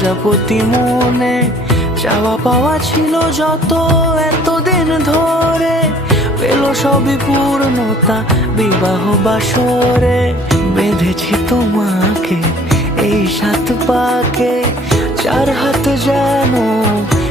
প্রজাপতি মনে চাওয়া পাওয়া ছিল যত এতদিন ধরে, পেল সবই পূর্ণতা বিবাহ বাসরে। বেঁধেছি তোমাকে এই 7 পাকে, 4 হাত যেন